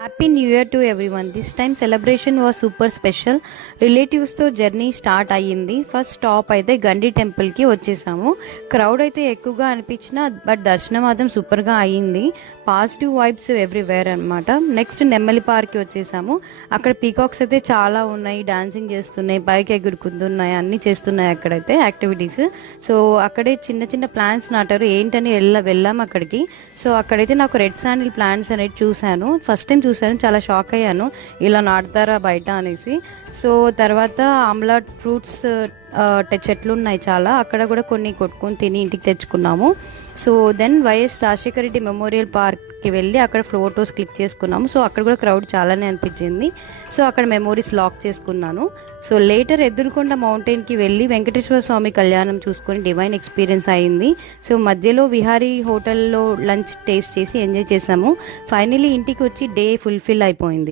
Happy new year to everyone. This time celebration was super special. రిలేటివ్స్తో journey start అయ్యింది. First stop అయితే గండి టెంపుల్కి వచ్చేసాము. క్రౌడ్ అయితే ఎక్కువగా అనిపించిన బట్ దర్శనం మాత్రం సూపర్గా అయ్యింది. పాజిటివ్ వైబ్స్ ఎవ్రీవేర్ అనమాట. నెక్స్ట్ నెమ్మలి పార్క్కి వచ్చేసాము. అక్కడ పీకాక్స్ అయితే చాలా ఉన్నాయి, డాన్సింగ్ చేస్తున్నాయి, బైక్ ఎగురుకుంటున్నాయి, అన్నీ చేస్తున్నాయి అక్కడైతే యాక్టివిటీస్. సో అక్కడే చిన్న చిన్న ప్లాంట్స్ నాటారు. ఏంటని వెళ్ళాము అక్కడికి. సో అక్కడైతే నాకు రెడ్ శాండిల్ ప్లాంట్స్ అనేది చూశాను. ఫస్ట్ టైం చూశాను, చాలా షాక్ అయ్యాను, ఇలా నాటుతారా బయట అనేసి. సో తర్వాత ఆమ్లా ఫ్రూట్స్ చెట్లు ఉన్నాయి చాలా, అక్కడ కూడా కొన్ని కొట్టుకొని తిని ఇంటికి తెచ్చుకున్నాము. So then YS Rajasekhara Reddy memorial పార్క్కి వెళ్ళి అక్కడ ఫోటోస్ క్లిక్ చేసుకున్నాము. సో అక్కడ కూడా క్రౌడ్ చాలానే అనిపించింది. సో అక్కడ మెమోరీస్ లాక్ చేసుకున్నాను. సో లేటర్ ఎదురుకొండ మౌంటైన్కి వెళ్ళి వెంకటేశ్వర స్వామి కళ్యాణం చూసుకొని డివైన్ ఎక్స్పీరియన్స్ అయింది. సో మధ్యలో విహారీ హోటల్లో లంచ్ టేస్ట్ చేసి ఎంజాయ్ చేసాము. ఫైనలీ ఇంటికి వచ్చి డే ఫుల్ఫిల్ అయిపోయింది.